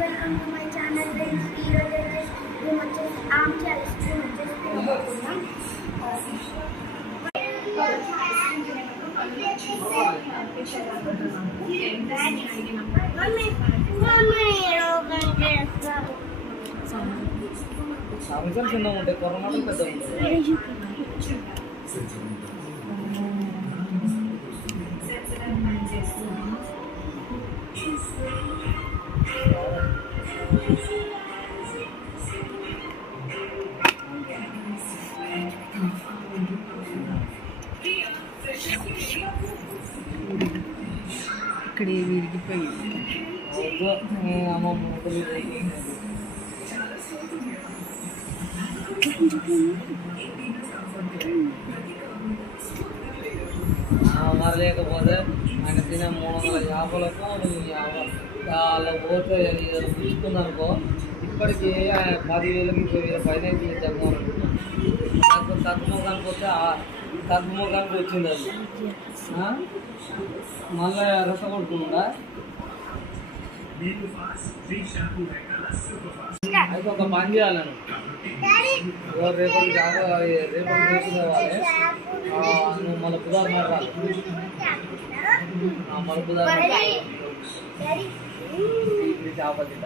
Welcome to my channel friends. ఈరోజు అయితే మేము వచ్చేసి ఆమ్కి ఐస్ క్రీమ్ వచ్చేసి తినబోతున్నాం. చిన్న ఉంటాయి కొరమాటలు పెద్ద ఉంటాయి. ఇక్కడ విరిగిపోయి మరి లేకపోతే ఆయన తినే 350లకు వాళ్ళ ఓట్లు తీసుకుందనుకో ఇప్పటికీ 10,000 20,000 పైన జగన్ తగ్గుముఖానికి వస్తే తగ్గుముఖానికి వచ్చింది అది. మళ్ళీ రెచ్చగొడుతుందా అయితే ఒక పని చేయాలను రేపటి తీసుకునేవాళ్ళే నువ్వు మళ్ళీ బుధవారం రాదు మళ్ళీ బుధవారం ఆపోజిట్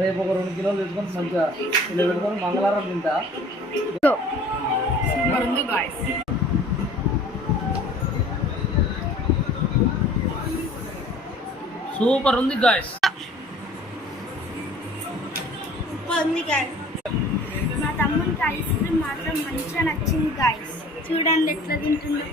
రేపు ఒక 2 కిలోలు తెచ్చుకొని మంచిగా ఇలా పెట్టుకొని మంగళవారం తింటా. సూపర్ ఉంది గాయ్స్. మా తమ్మునికి ఐస్ క్రీమ్ మాత్రం మంచిగా నచ్చింది గాయ్స్. చూడండి ఎట్లా తింటుందో.